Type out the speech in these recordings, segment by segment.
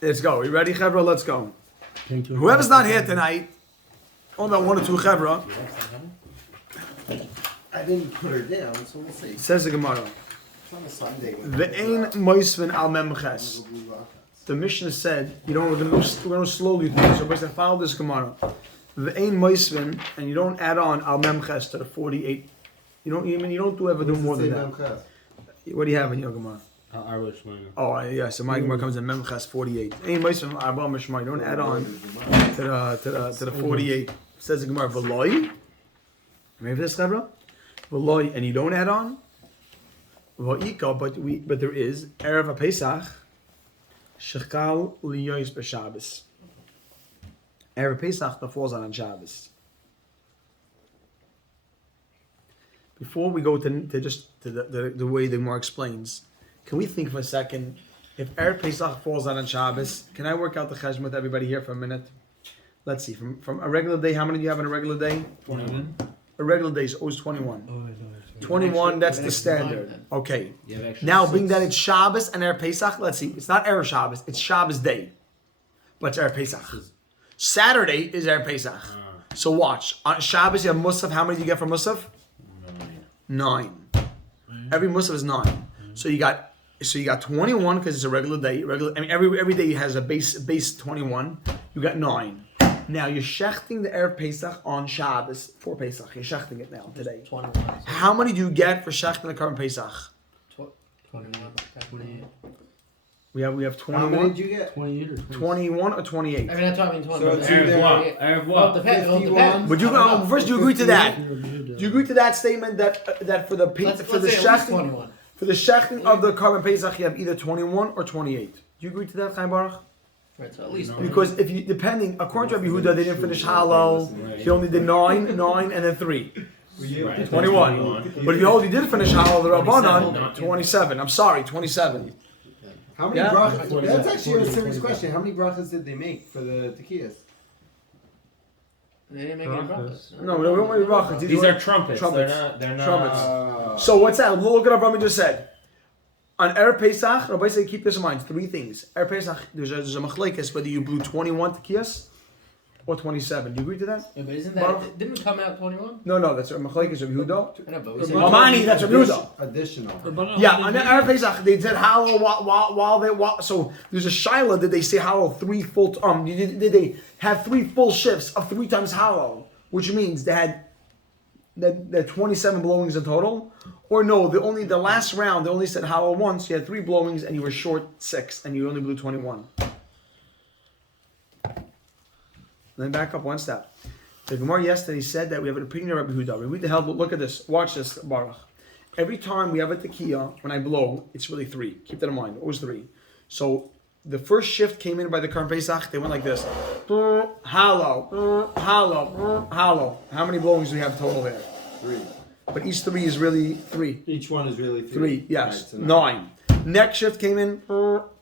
Let's go. You ready, Chevra? Let's go. Whoever's not here tonight, only about one or two Chevra. I didn't put her down, so we'll see. Says the Gemara. It's on a Sunday. Ve'ein moisvin al memches. The Mishnah said, you know, we're going to go slowly through this. So we're going to follow this Gemara. Ve'ein moisvin, and you don't add on al memches to the 48. You don't ever do more than that. What do you have in your Gemara? Irish money. Oh, yeah, so my Gemara comes in Memches 48. Ein moisvin al arba mishmai. You don't add on to the 48. Says the Gemara, V'loi. Remember this, Chevra? V'loi, and you don't add on? V'ika, but there is Erev HaPesach Shechal Liyois B'Shabbos. Erev Pesach that falls on Shabbos. Before we go to the way the Gemara explains, can we think for a second, if Erev Pesach falls on Shabbos, can I work out the cheshbon with everybody here for a minute? Let's see, from a regular day, how many do you have in a regular day? 21. A regular day is always 21. 21, that's the standard. Okay. Now, being that it's Shabbos and Erev Pesach, let's see, it's not Erev Shabbos, it's Shabbos day. But it's Erev Pesach. Saturday is Erev Pesach. So watch, on Shabbos you have Musaf, how many do you get from Musaf? 9. Every Musaf is 9. So you got 21 because it's a regular day. Every day has a base 21. You got 9. Now you're shechting the Erev Pesach on Shabbos for Pesach. You're shechting it now today. 21. How many do you get for shechting the current Pesach? 21. 28. We have 21. How many did you get? 28 or 21 or 28? I mean, that's what I mean. 21. So it's either Erev what? Depends. Would you go first? Do you agree to that? Do you agree to that statement that for the shechting? For the shechting of the Karban Pesach, you have either 21 or 28. Do you agree to that, Chaim Baruch? Right, so at least Because if you, according to Rabbi Yehuda, they didn't finish Halal. He only did 9, and then 3. 21. But if you hold, he did finish Halal, the Rabbanan, 27. I'm sorry, 27. How many brachas? That's actually a serious question. How many brachas did they make for the tequillas? They didn't make any brachas. No, we don't make brachas. These are trumpets. Trumpets. They're not. Trumpets. So what's that? Look at what Rabbi just said. On Erev Pesach, Rabbi said, keep this in mind. 3 things. Erev Pesach, there's a machlekes whether you blew 21 tequillas or 27. Do you agree to that? Yeah, but isn't that didn't it come out 21? No, that's a machlekes of Yehuda. I know, but we said Mamani, that's Rabbi Yehuda. Additional. Yeah, on Erev Pesach, they said halal while they so there's a shaila. Did they say halal 3 full? Did they have 3 full shifts of 3 times halal, which means they had the 27 blowings in total, or no? The last round they only said halal once. You had 3 blowings and you were short 6, and you only blew 21. Then back up one step. The Gemara yesterday said that we have an opinion of Rabbi Yehuda. Read the hell. Look at this. Watch this, Baruch. Every time we have a tekiah, when I blow, it's really 3. Keep that in mind. Always 3. So the first shift came in by the Karban Pesach. They went like this. Hallow, hallow, hallow. How many blowings do we have total there? 3. But each 3 is really 3. Each one is really 3, yes. Right, so 9. Next shift came in. Hollow,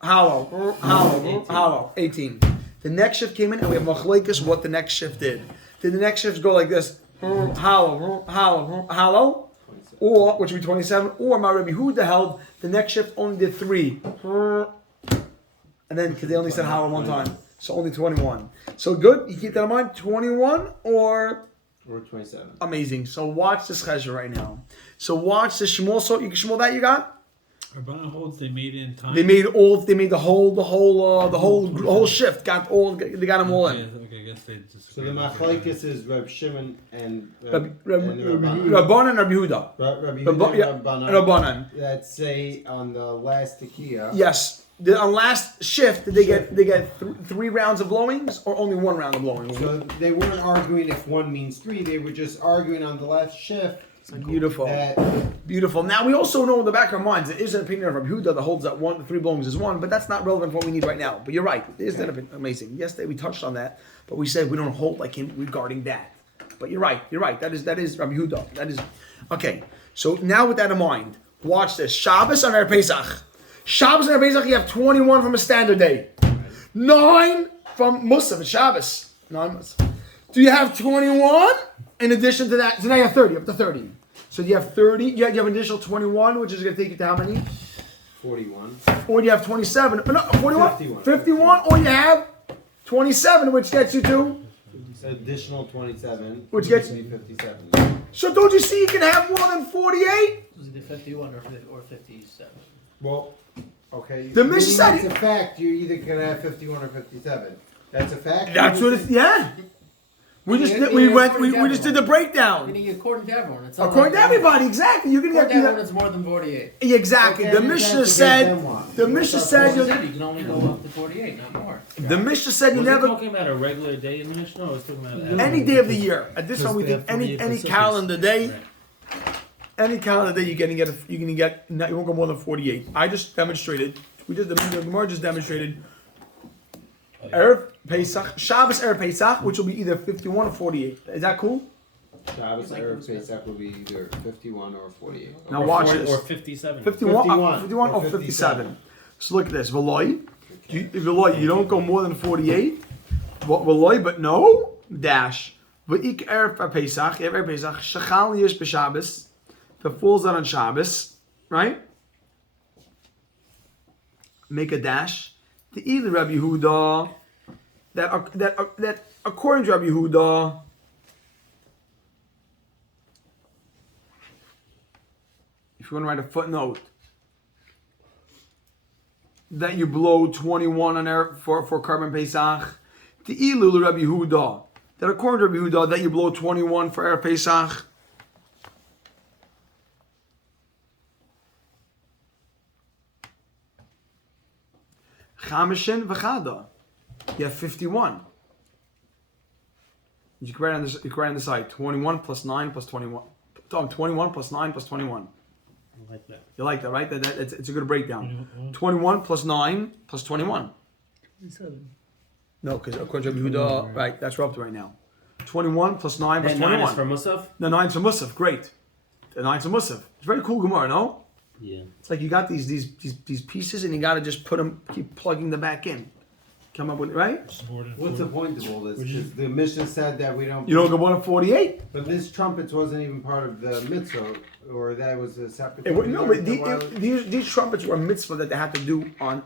hollow, hollow. 18. The next shift came in, and we have machlekes what the next shift did. Did the next shift go like this? Hollow, hollow, hollow? Or, which would be 27. Or my Rabbi Yehuda held, the next shift only did 3. And then, because they only said hollow 1 time. So only 21. So good, you keep that in mind? 21 or 27. Amazing. So watch this cheshbon right now. So watch the Shmuel. So you can Shmuel that you got? Rabbanan holds they made it in time. They made the whole shift. They got them all in. Okay, I guess they just. So the machlekes is Reb Shimon and Rabbanan Rabbanan. and Rabbi Yehuda. Rabbi Yehuda and Rabbanan. That say on the last tekiah. Yes. On last shift, did they get 3 rounds of blowings or only 1 round of blowings? So they weren't arguing if 1 means 3. They were just arguing on the last shift. Beautiful. Beautiful. Now we also know in the back of our minds there is an opinion of Rabbi Yehuda that holds that 3 blowings is 1, but that's not relevant for what we need right now. But you're right. It is that amazing. Yesterday we touched on that, but we said we don't hold like him regarding that. But you're right. That is Rabbi Yehuda. That is okay. So now with that in mind, watch this. Shabbos on Erev Pesach. Shabbos and Pesach, you have 21 from a standard day. 9 from Musaf and Shabbos. 9 Musaf. Do you have 21? In addition to that, so now you have 30, up to 30. So you have 30, you have an additional 21, which is going to take you to how many? 41. or you have 27. No, 41? 51. 51, or you have 27, which gets you to. Additional 27. Which gets- 57. So don't you see you can have more than 48? It was either 51 or 57. Well, okay. The Mishnah said It's a fact. You're either gonna have 51 or 57. That's a fact. That's what it's, yeah. We just did, we just did the breakdown. Meaning according to everyone. It's not According to like- everybody, exactly. You're gonna According to get everyone, it's more than 48. exactly. Okay, The then Mishnah that's said. against them one. The Mishnah said. You said you can only go up to 48, not more. The Mishnah said you Was it never. talking about a regular day in the Mishnah, or was it talking about Any day of the year. At this time, we Because think they any have 48 calendar day. Right. Any calendar day you're gonna get. No, you won't go more than 48. I just demonstrated. We did the Gemara just demonstrated. Erev Pesach, Shabbos Erev Pesach, which will be either 51 or 48. Is that cool? Shabbos Erev Pesach will be either 51 or 48. Now Or watch 40 this. or 57. 51, 51 51 or or 57. So look at this. Veloy. Veloy, you don't go more than 48. Veloy, but no. Dash. Ve'ik Erev Pesach. Erev Pesach. Shachal Yesh B'Shabbos. That falls out on Shabbos. Right? Make a dash. The either Rabbi Yehuda. That according to Rabbi Yehuda. If you want to write a footnote, that you blow 21 on air for Carbon Pesach, the Ilul Rabbi Yehuda, that according to Rabbi Yehuda, that you blow 21 for Erev Pesach. Chamishin v'chada, you have 51. You can write on this. You can write on the side 21 plus 9 plus 21. 21 plus 9 plus 21. I like that. You like that, right? It's a good breakdown. 21 plus 9 plus 21. 27. No, because according to Yehuda, right, that's we're up to right now. 21 plus 9 plus And 9 is 21. for Musaf? The 9's a Musaf, great. The 9's a Musaf. It's very cool Gemara, no? Yeah. It's like you got these pieces and you got to just put them, keep plugging them back in. Come up with it, right? What's the point of all this? Because the Mishnah said that we don't. You don't go more than 48. But this trumpets wasn't even part of the mitzvah, or that was a separate. No, but these trumpets were a mitzvah that they had to do on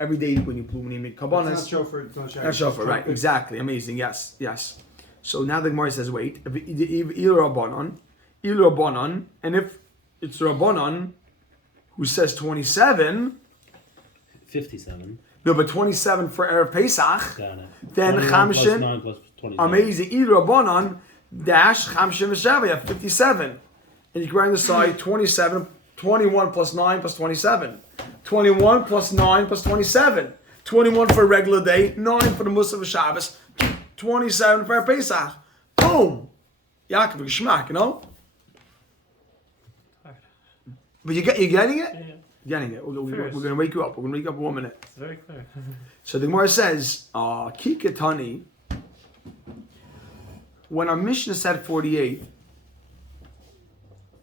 every day when you make It's kabbanas. not shofar. It's not Not shofar, right? Exactly, amazing. Yes. So now the Gemara says, wait, if Il Rabbanon, and if it's Rabbanon who says 27, 57. no, but 27 for Erev Pesach, Got it. then 21 plus Chamshin, 9 plus 27. amazing. Il Rabbanon dash Chamshin V'Shavah, you have 57, and you can write on the side 27, 21 plus 9 plus 27, 21 plus 9 plus 27, 21 for a regular day, 9 for the Musaf of Shabbos, 27 for Erev Pesach. Boom, Yaakov Geschmack, you know. But you getting it? Yeah. Getting it. We're going to wake you up. We're going to wake you up in 1 minute. It's very clear. So the Gemara says, Kikatani, when our Mishnah said 48,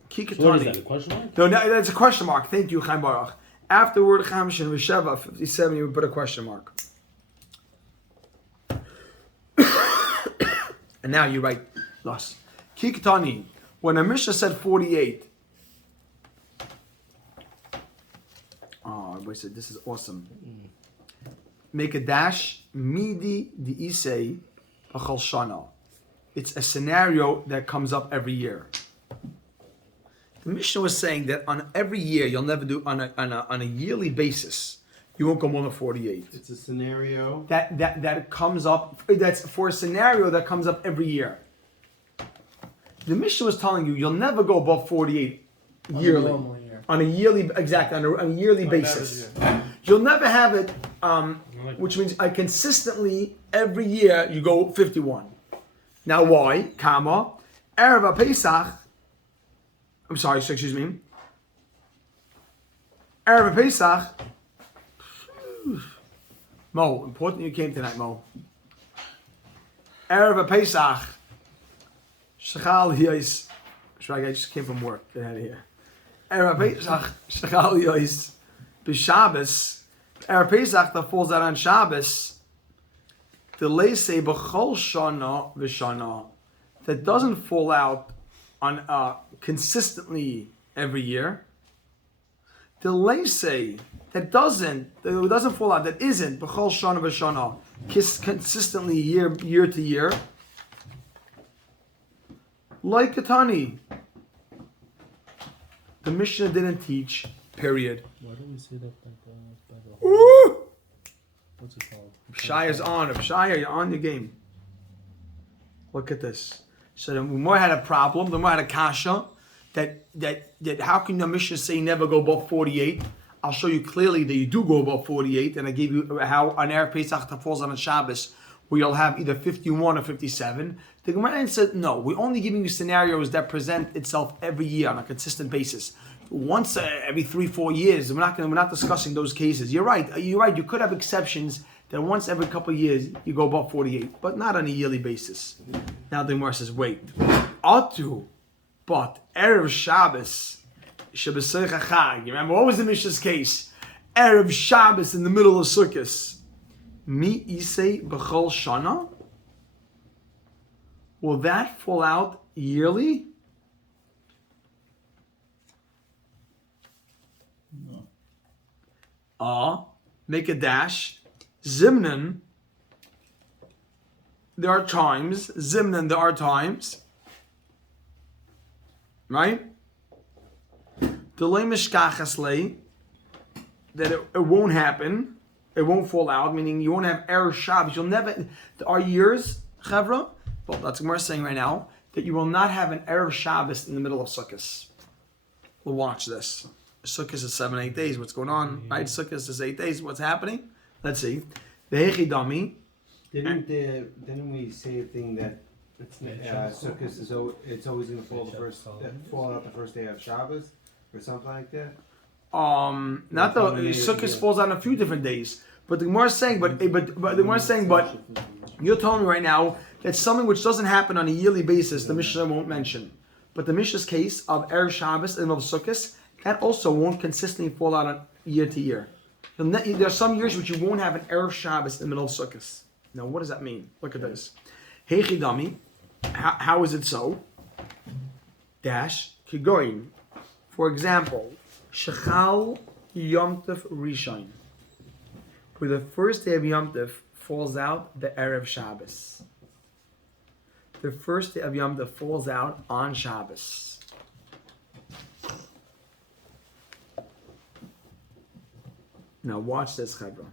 So what is that, a Kikatani. question mark? No, that's a question mark. Thank you, Chaim Baruch. After the word Chamshin V'Sheva, 57, you would put a question mark. And now you write thus. Kikatani, when our Mishnah said 48, everybody said, this is awesome. Make a dash, midi di isei achal shana. It's a scenario that comes up every year. The Mishnah was saying that on every year, you'll never do, on a yearly basis, you won't go more than 48. It's a scenario. That comes up, that's for a scenario that comes up every year. The Mishnah was telling you, you'll never go above 48 yearly. Normal year. On a yearly, exactly, on a yearly basis. You'll never have it, which means consistently every year you go 51. Now why? Kama, Erev Pesach. I'm sorry, excuse me. Erev Pesach. Mo, important you came tonight, Mo. Erev Pesach. Shachal Yis. I just came from work. Get out of here. Erev Pesach. Shachal Yis. B'Shabbos. Erev Pesach that falls out on Shabbos. The leisei b'chol shana v'shana. That doesn't fall out on consistently every year. The say that doesn't fall out, that isn't b'chol shana v'shana, consistently year to year. Like Katani, the Mishnah didn't teach. Period. Why don't we see that by the Woo! what's it called? Pshaya's on. Pshaya, you're on the game. Look at this. So the Gemara had a problem. The Gemara had a kasha that how can the Mishnah say never go above 48? I'll show you clearly that you do go above 48, and I gave you how an Erev Pesach falls on a Shabbos where you'll have either 51 or 57. The Gemara said no. We're only giving you scenarios that present itself every year on a consistent basis. Once every 3-4 years, we're not discussing those cases. You're right. You could have exceptions that once every couple of years you go above 48, but not on a yearly basis. Now the Gemara says, wait, Atu, but Erev Shabbos, Shabbos Chag. You remember what was the Mishnah's case? Erev Shabbos in the middle of Sukkot. Mi isei b'chol shana. Will that fall out yearly? Make a dash. Zimnan, there are times. Zimnan, there are times. Right? Delay mishkachas lei, that it won't happen. It won't fall out, meaning you won't have Erev Shabbos. You'll never, there are years, Chavra, well, that's what we're saying right now, that you will not have an Erev Shabbos in the middle of Sukkot. We'll watch this. Sukkot is 7-8 days. What's going on? Right? Sukkot is 8 days. What's happening? Let's see. The Hechidami. Didn't we say a thing that Sukkot is it's always going to fall out the first day of Shabbos or something like that? Not the Sukkot falls on a few different days, but the Gemara is saying, but the Gemara is saying, but you're telling me right now that something which doesn't happen on a yearly basis, the Mishnah won't mention. But the Mishnah's case of Erev Shabbos and of Sukkot, that also won't consistently fall out on year to year. There are some years which you won't have an Erev Shabbos in the middle of Sukkot. Now, what does that mean? Look at this. Hechidami, how is it so? Dash Kigoin. For example, Shechal Yom Tov Rishon, where the first day of Yom Tov falls out the Erev Shabbos. The first day of Yom Tov falls out on Shabbos. Now watch this, Chavra.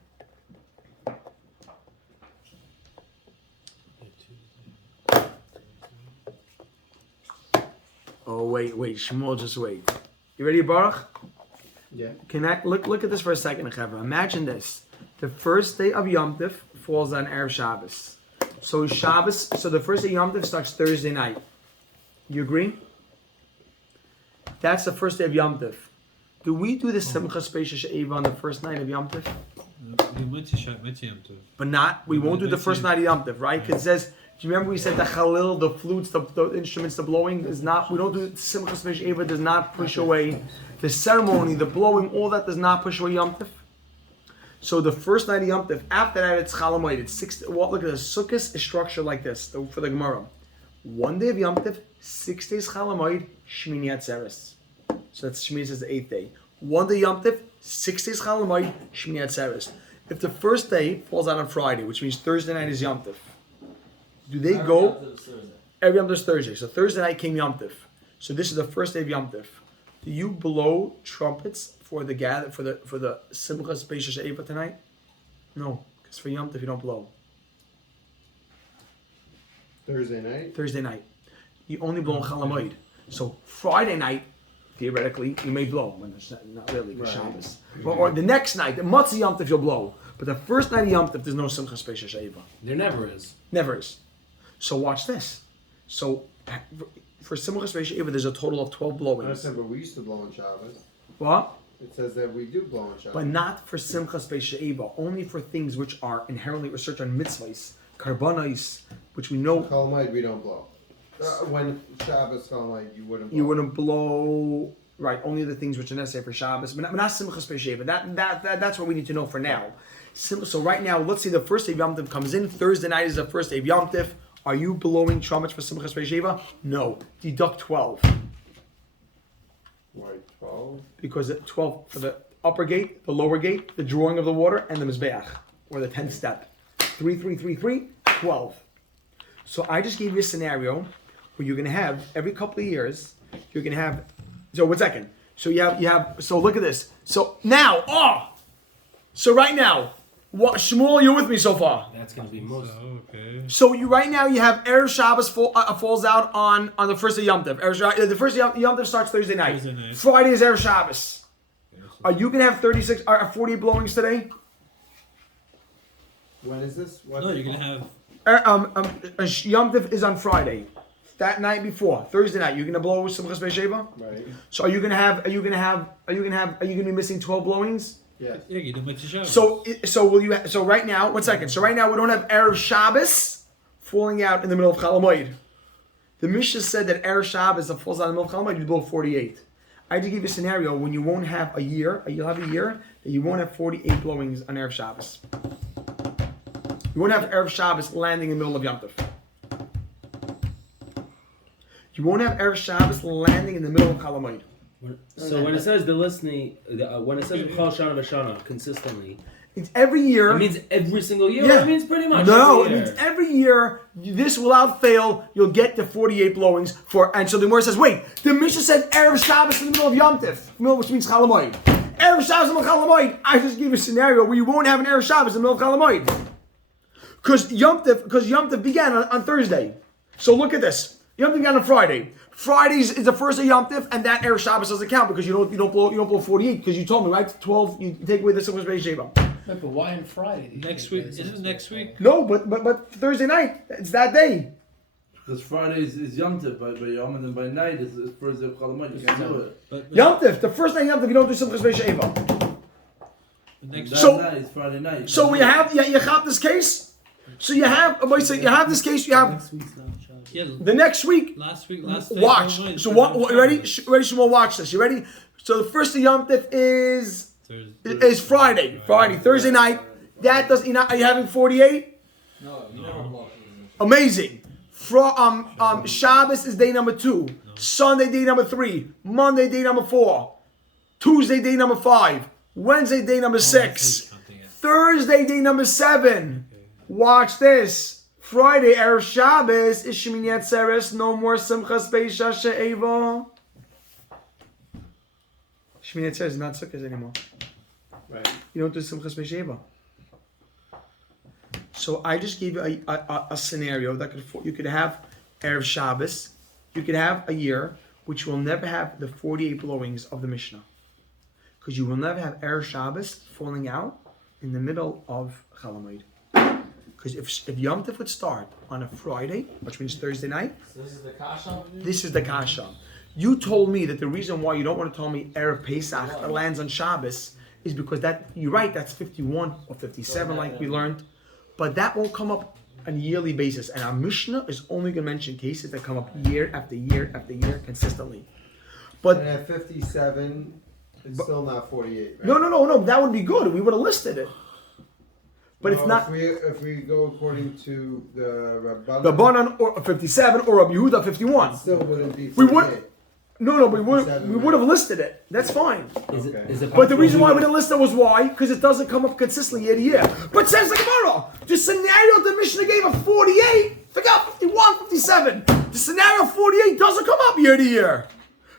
Oh wait, Shmuel, just wait. You ready, Baruch? Yeah. Can I look at this for a second, Chavra? Imagine this: the first day of Yom Tov falls on Erev Shabbos. So the first day of Yom Tov starts Thursday night. You agree? That's the first day of Yom Tov. Do we do the Simcha Speisha She'eva on the first night of Yom Tov? We went to Yom Tov. But we won't do the first night of Yom Tov, right? Because it says, do you remember we said the Chalil, the flutes, the instruments, the blowing is not, we don't do Simcha Speisha She'eva, does not push away the ceremony, the blowing, all that does not push away Yom Tov. So the first night of Yom Tov, after that it's Chalamoid, it's 6, well, look at this, Sukkot is structured like this, for the Gemara. 1 day of Yom Tov, 6 days Chalamoid, Shmini Atzeres. So that's Shmini says the 8th day. 1 day Yom Tov, 6 days Chalamoid, Shmini Atzeres. If the first day falls out on Friday, which means Thursday night is Yom Tov, do they go? Every Yom Tov is Thursday. So Thursday night came Yom Tov. So this is the first day of Yom Tov. Do you blow trumpets for the Simcha Speisha She'eva tonight? No, because for Yom Tov you don't blow. Thursday night. You only blow on Chalamoid. So Friday night, theoretically, you may blow. When it's not really the Shabbos. Or the next night, the Matzah Yom Tov, you'll blow. But the first night of Yom Tov, there's no Simcha Speisha She'eva. There never is. Never is. So watch this. So for Simcha Speisha She'eva, there's a total of 12 blowings. But we used to blow on Shabbos. What? It says that we do blow on Shabbos. But not for Simcha Speisha She'eva. Only for things which are inherently researched on mitzvahs, karbanos, which we know. Chalamoid, we don't blow. When Shabbos Chalamoid, you wouldn't blow. You wouldn't blow. Right, only the things which are necessary for Shabbos, but not Simcha Speisha She'eva. That's what we need to know for now. So right now, let's say the first day of Yom Tov comes in. Thursday night is the first day of Yom Tov. Are you blowing trumpets for Simcha Speisha She'eva? No. Deduct 12. Right. 12. Because 12 for the upper gate, the lower gate, the drawing of the water, and the mizbeach, or the 10th step. 3, 3, 3, 3, 12. So I just gave you a scenario where you're gonna have every couple of years, you're gonna have. So 1 second. So you have. So look at this. So now, so right now, what Shmuel, you're with me so far. That's gonna be most. Okay. So right now you have Erev Shabbos falls out on the first of Yom Tov. The first of Yom Tov starts Thursday night. Thursday night. Friday is Erev Shabbos. Are you gonna have 36 or 40 blowings today? When is this? What No, you're gonna have. Yom Tov is on Friday. That night before Thursday night, you're gonna blow some Chesed Sheva. Right. So are you gonna be missing 12 blowings? Yes. Yeah, you do Mitzvah Shabbos. So will you? So right now, 1 second. So right now we don't have Erev Shabbos falling out in the middle of Chol Hamoed. The Mishnah said that Erev Shabbos that falls out in the middle of Chol Hamoed, you blow 48. I just give you a scenario when you won't have a year. You'll have a year that you won't have 48 blowings on Erev Shabbos. You won't have Erev Shabbos landing in the middle of Yom Tov. You won't have Erev Shabbos landing in the middle of Chol Hamoed. So when it says the listening, when it says B'chol Shana V'Shana consistently, It's every year. it means every single year. Yeah. Or it means pretty much. No, it every means year? every year, this without fail, you'll get the 48 blowings for. And so the Gemara says, wait, the Mishnah said Erev Shabbos in the middle of Yom Tov, which means Chol Hamoed. Erev Shabbos in the middle of Chol Hamoed. I just gave a scenario where you won't have an Erev Shabbos in the middle of Chol Hamoed. Because Yom Tov began on Thursday. So look at this. Yom Tov began on Friday. Fridays is the first of Yom Tov, and that Erev Shabbos doesn't count because you don't blow 48 because you told me, right? 12, you take away the Simchas Beis Sheva. But why on Friday? Next week, isn't it next week? No, but Thursday night, it's that day. Because Friday is Yom Tov by Yom, and then by night is Thursday of Chol Hamoed. You can do it. But Yom Tov, the first night Yom Tov, you don't do Simchas Beis Sheva. next That So- night is Friday night. So we have you have this case. So you have this case. You have Next week's not Shabbos. yeah, the next week. last day. Watch. Chol Hamoed, So Thursday what? of Ready? Shabbos. Ready? Shmuel, watch this. You ready? So the first of Yom Tov is Thursday. Friday. Thursday night. That does. Are you having 48? No, you never blow. Amazing. Shabbos is day number 2. Sunday day number 3. Monday day number 4. Tuesday day number 5. Wednesday day number 6. Thursday day number 7. Watch this. Friday Erev Shabbos is Shemini Atzeres. No more Simchas Beis She'eva. Shemini Atzeres is not Sukkot anymore. Right. You don't do Simchas Beis She'eva. So I just gave you a scenario that you could have Erev Shabbos. You could have a year which will never have the 48 blowings of the Mishnah. Because you will never have Erev Shabbos falling out in the middle of Chol Hamoed. Because if Yom Tov would start on a Friday, which means Thursday night, So this is the kasha? this is the kasha. You told me that the reason why you don't want to tell me Erev Pesach that lands on Shabbos is because you're right, that's 51 or 57 like we learned. But that won't come up on a yearly basis. And our Mishnah is only going to mention cases that come up year after year after year consistently. But And at 57, it's still not 48, right? no, that would be good. We would have listed it. But No, it's not. If we go according to the The Banan or 57 or Rabbi Yehuda 51. it still wouldn't be 48. We would- No, we would have listed it. That's fine. Is Okay. it But the possible reason why we- we didn't list it was why? Because it doesn't come up consistently year to year. But says the Gemara, the scenario the Mishnah gave of 48, forget 51, 57. The scenario of 48 doesn't come up year to year.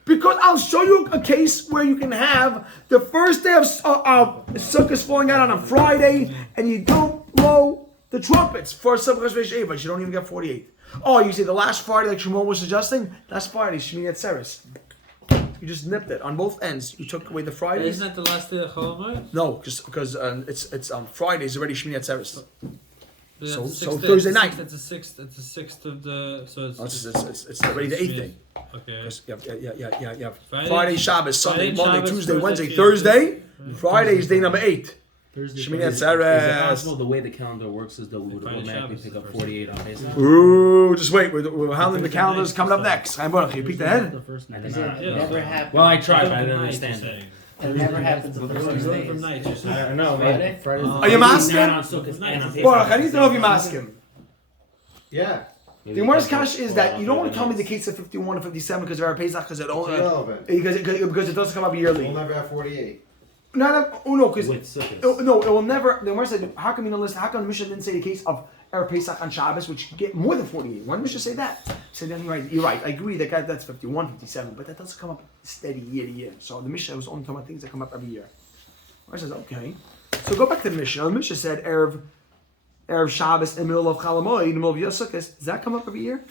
Because I'll show you a case where you can have the first day of Sukkot falling out on a Friday, and you don't blow the trumpets for Simchas Beis Sheva, but you don't even get 48. Oh, you see the last Friday, like Shimon was suggesting, last Friday, Shemini Atzeres. You just nipped it on both ends. You took away the Fridays. Isn't that the last day of Chol Hamoed? No, because it's Fridays already Shemini Atzeres. Yeah, So- it's the so sixth day. Thursday It's the night. sixth- It's the sixth of the. So Oh, it's. it's already the 8th day. Okay. 'Cause you have Friday- Friday, Shabbos, Sunday, Friday, Monday, Shabbos, Tuesday, Thursday, Wednesday, Tuesday. Thursday. Friday is day number 8. Thursday, Shemini Friday. Is it Atzeres. possible the way the calendar works is that we would Friday, automatically Shabbos pick is up the first 48 on Pesach? Ooh, just wait. We're handling the calendars coming up next. Chaim Baruch, you peeked ahead. The first night. And It then I- Yeah. never happens. Well, I tried, but I From didn't night, understand you're it. saying. It never happens the We're first going 6 from days. night, you're I saying. don't know, Friday? man. Friday's Are you Not masking? on Sukkot and on Pesach. Baruch, I need to know if you're masking. Yeah. The Gemara's kash is that you don't want to tell me the case of 51 and 57 because of our Pesach because it It's only irrelevant. because it doesn't come up yearly. We'll never have 48. No, because With sukkahs. no, it will never. The Gemara said, how come you don't listen? How come the Mishnah didn't say the case of Erev Pesach on Shabbos, which get more than 48? Why did Mishnah say that? So then you're right. I agree that that's 51, 57, but that doesn't come up steady year to year. So the Mishnah was only talking about things that come up every year. The Gemara says, okay. So go back to the Mishnah. The Mishnah said Erev Shabbos in the middle of Chalamoid, in the middle of Sukkot. Does that come up every year?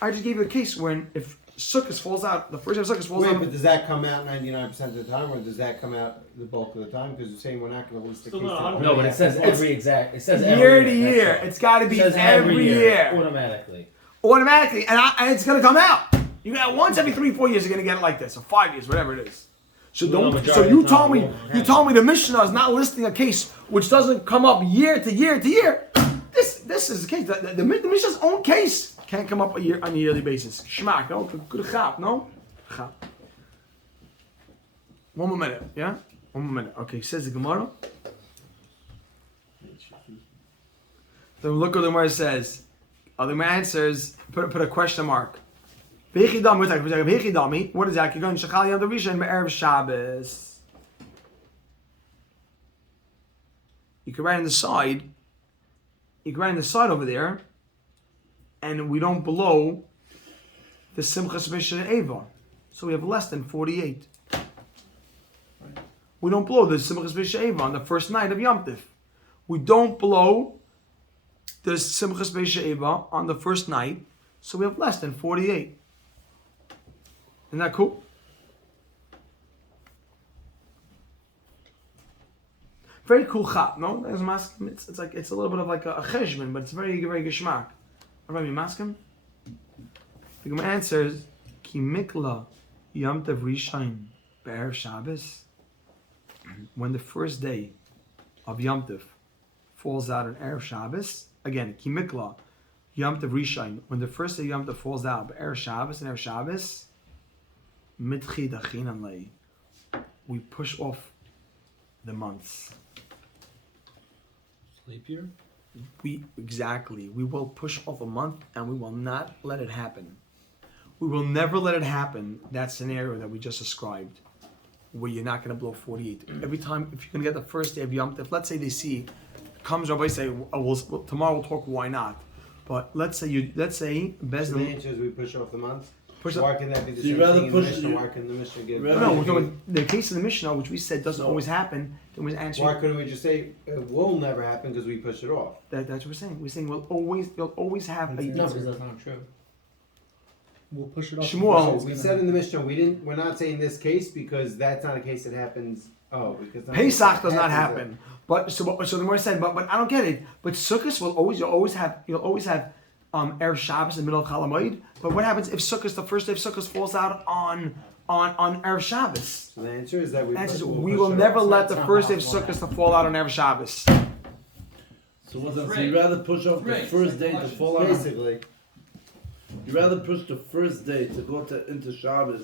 I just gave you a case when if Sukkot falls out, the first day of Sukkot falls out. Wait, but does that come out 99% of the time, or does that come out the bulk of the time? Because you're saying we're not going to list the Still case. not that- No, but it says every exact. It says every Year to that's year. all. It's got to be It says every year. automatically. Automatically, and it's going to come out. You got once every 3-4 years, you're going to get it like this, or 5 years, whatever it is. So Well, don't. majority So of you the time told me. it won't You happen. told me the Mishnah is not listing a case which doesn't come up year to year to year. This is the case. The Mishnah's own case can't come up on a yearly basis. Shmak, no, good chap, no. Chap. One more minute, yeah. One more minute. Okay, says the Gemara. So look what the Gemara says. The Gemara answers. Put a question mark. What is that? You're going to Shachal Yom Rishon Erev Shabbos. You can write on the side. You can write on the side over there, and we don't blow the Simchas B'Shem Eva, so we have less than 48. We don't blow the Simchas B'Shem Eva on the first night of Yom Tif. We don't blow the Simchas B'Shem Eva on the first night, so we have less than 48. Isn't that cool? Very cool chap, no? It's like it's a little bit of like a cheshbon, but it's very very geshmak. Rabbi Maskim. The Gemara answers, Ki mikla Yom Tov Rishon be'erev Shabbos. When the first day of Yom Tov falls out on erev Shabbos, again Ki mikla Yom Tov Rishon. When the first day of Yom Tov falls out be'erev Shabbos and erev Shabbos, mitchi dachinan lei. We push off the months. Sleep year? We will push off a month and we will not let it happen. We will never let it happen, that scenario that we just described, where you're not going to blow 48. Every time, if you're going to get the first day of Yom Tov, let's say they see, comes Rabbi say, tomorrow we'll talk, why not? But let's say So the Bezdin, answer is we push off the month? push Why up. can that be the So you same rather thing in the push Mishnah? you- Why can the Mishnah give... rather- No, we're talking about the case of the Mishnah, which we said doesn't always happen. There was answering. Why couldn't we just say it will never happen because we push it off? That's what we're saying. We're saying you'll always have a. No, because that's not true. We'll push it off. Shmuel. So we said in the Mishnah we're not saying this case because that's not a case that happens. Oh, because Pesach does not happen. But so the Gemara said, but I don't get it. But Sukkot you'll always have Erev Shabbos in the middle of Chalamoid. But what happens if Sukkot, the first day of Sukkot, falls out on Erev Shabbos? So the answer is that we We will never let the first day of Sukkot to fall out on Erev Shabbos. So what's that? So you rather push off the first day to fall out? Basically, You rather push the first day to go into Shabbos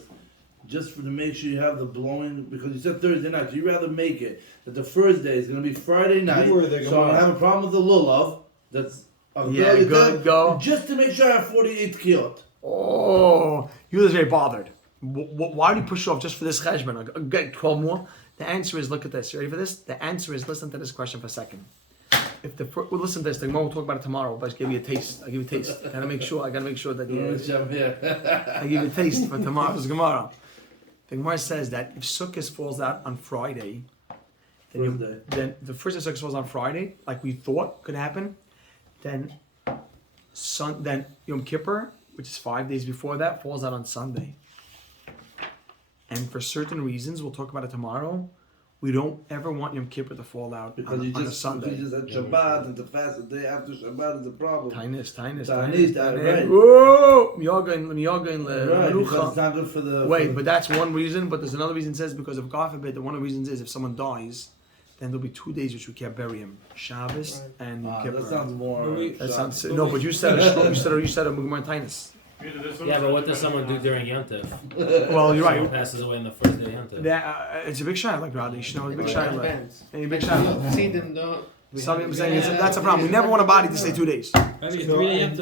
just to make sure you have the blowing, because you said Thursday night. So you rather make it that the first day is going to be Friday night. You were the So I Gemara. have a problem with the lulav. That's Yeah, good, go. Just to make sure I have 48 kilot. Oh, you was very bothered. Why do you push off just for this cheshbon? Get 12 more. The answer is, look at this. You ready for this? The answer is, listen to this question for a second. Well, listen to this. The Gemara will talk about it tomorrow, but I just give you a taste. I give you a taste. I gotta make sure that I give you a taste for tomorrow's Gemara. The Gemara says that if Sukkot falls out on Friday, then the first day of Sukkot falls on Friday, like we thought could happen, then Yom Kippur, which is 5 days before that, falls out on Sunday. And for certain reasons, we'll talk about it tomorrow, we don't ever want Yom Kippur to fall out Because on a Sunday. you just had Shabbat, and to fast the day after Shabbat is a problem. Tainus, Right. Whoa! Yoga and Right, because it's not good for the... Wait, but that's one reason. But there's another reason. It says because of God forbid, one of the reasons is if someone dies, then there'll be 2 days which we can't bury him: Shabbos and Yom Kippur. that sounds more... That sounds no, but you said a Mugmar Tainus. Yeah, but what does someone do during Yom Tov? Well, you're Someone right. passes away on the first day of Yom Tov. It's a big shayla, like Radha. You should know it's a big It shayla. depends. A big shayla. See them, don't. Some people saying that's a problem. We never want a body to stay 2 days. Maybe 3 a.m.